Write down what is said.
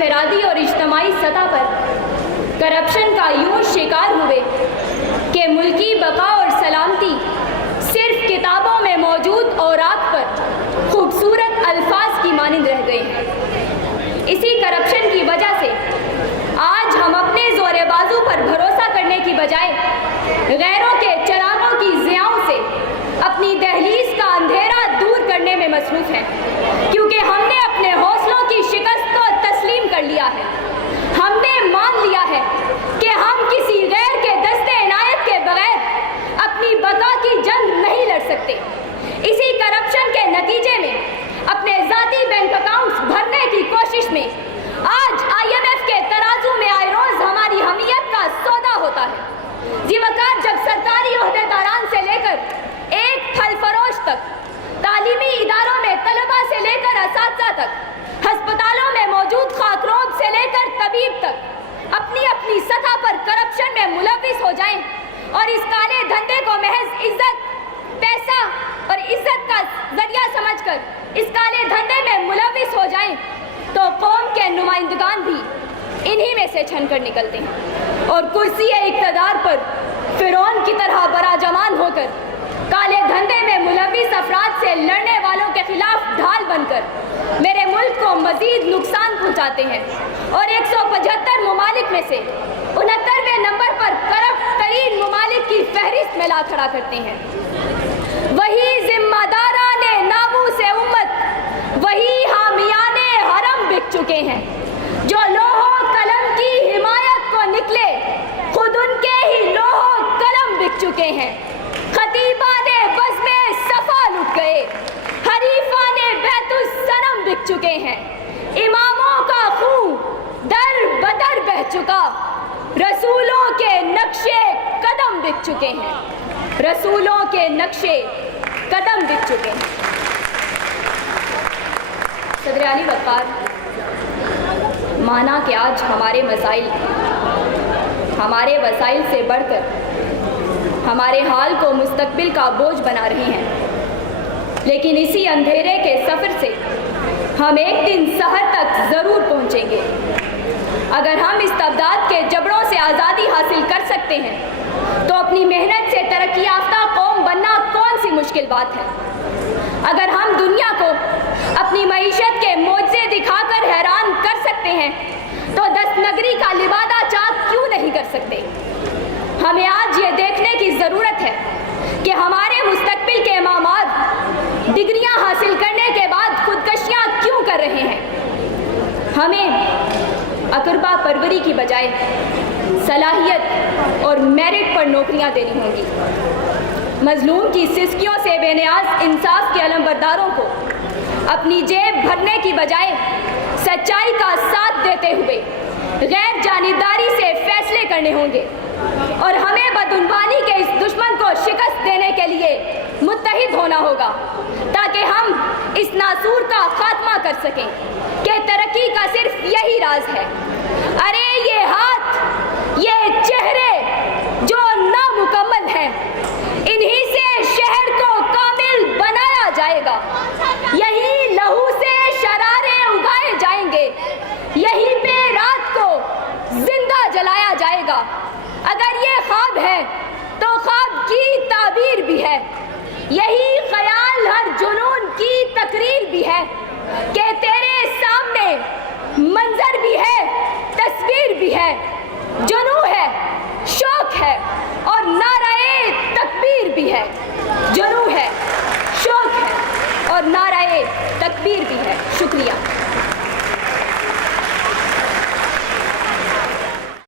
इंफरादी और इज्तमाई सतह पर करप्शन का यूं शिकार हुए कि मुल्की बका और सलामती सिर्फ किताबों में मौजूद औराक पर खूबसूरत अल्फाज की मानिंद रह गए हैं। इसी करप्शन की वजह से आज हम अपने ज़ोरे बाजू पर भरोसा करने की बजाय गैरों के चरागों की ज़ियाओं से अपनी दहलीज का अंधेरा दूर करने में मसरूफ़ हैं, क्योंकि हमने अपने हौसलों की शिकस्त को तस्लीम कर लिया है। हमने मान लिया है कि हम किसी गैर के दस्ते इनायत के बगैर अपनी बका की जंग नहीं लड़ सकते। इसी करप्शन के नतीजे में अपने ज़ाती बैंक अकाउंट्स भरने की कोशिश में आज IMF के तराजू में आए रोज़ हमारी हमीयत का सौदा होता है। जीवकार जब सरकारी ओहदेदारान से लेकर एक फल फरोश तक, तालीमी इदारों में तलबा से लेकर असातिज़ा तक, हस्पतालों में मौजूद खाकरोब से लेकर तबीब तक अपनी अपनी सतह पर करप्शन में मुलविस हो जाएं और इस काले धंधे को महज इज्जत, पैसा और इज्जत का जरिया समझकर इस काले धंधे में मुलविस हो जाएं, तो कौम के नुमाइंदगान भी इन्हीं में से छन कर निकलते हैं और कुर्सी इक़्तिदार पर फिरौन की तरह बराजमान होकर काले धंधे में मुलविस अफराद से लड़ने वालों के खिलाफ ढाल बनकर मेरे मुल्क को मजीद नुकसान पहुंचाते हैं और 175 ममालिक में से 69वें नंबर पर करप्ट तरीन ममालिक की फहरिस्त में ला खड़ा करते हैं। वही जिम्मेदाराने नामूसे उम्मत, वही हामियाने हरम बिक चुके हैं। जो लोहो कलम की हिमायत को निकले खुद उनके ही लोहो कलम बिक चुके हैं। खतीबाने बज़्मे सफा लुट गए, हरीफाने बैतुस सनम बिक चुके हैं। इमामों का खून दर बदर बह चुका, रसूलों के नक्शे कदम बिक चुके हैं। रसूलों के नक्शे कदम बिक चुके हैं। सदर आली वक़ार, माना कि आज हमारे वसाइल से बढ़कर हमारे हाल को मुस्तकबिल का बोझ बना रहे हैं, लेकिन इसी अंधेरे के सफ़र से हम एक दिन सहर तक ज़रूर पहुँचेंगे। अगर हम इस तबदाद के जबड़ों से आज़ादी हासिल कर सकते हैं तो अपनी मेहनत से तरक्की याफ्ता कौम बनना कौन सी मुश्किल बात है। अगर हम दुनिया को अपनी मईशत के मोज़े दिखाकर हैरान कर सकते हैं तो दस्तनगरी का लिबादा चाक क्यों नहीं कर सकते। हमें आज ये देखने की ज़रूरत है कि हमारे मुस्तकबिल के मामार डिग्रियां हासिल करने के बाद खुदकशियां क्यों कर रहे हैं। हमें अकरबा परवरी की बजाय सलाहियत और मेरिट पर नौकरियां देनी होंगी। मजलूम की सिस्कियों से बेनियाज इंसाफ के अलमबरदारों को अपनी जेब भरने की बजाय सच्चाई का साथ देते हुए गैर जानिबदारी से फैसले करने होंगे और हमें बदउनवानी के इस दुश्मन को शिकस्त देने के लिए मुत्तहिद होना होगा, ताकि हम इस नासूर का खात्मा कर सकें कि तरक्की का सिर्फ यही राज है। अरे ये हाथ, ये चेहरे जो नामुकम्मल हैं, इन्हीं से शहर को कामिल बनाया जाएगा। यही लहू से शरारे उगाए जाएंगे, यहीं पे रात को जिंदा जलाया जाएगा। अगर ये ख्वाब है तो ख्वाब की ताबीर भी है, यही ख्याल हर जुनून की तकरीर भी है कि तेरे सामने मंजर भी है, तस्वीर भी है, जुनू है, शौक है और नाराए तकबीर भी है। जुनू है, शौक है और नाराए तकबीर भी है। शुक्रिया।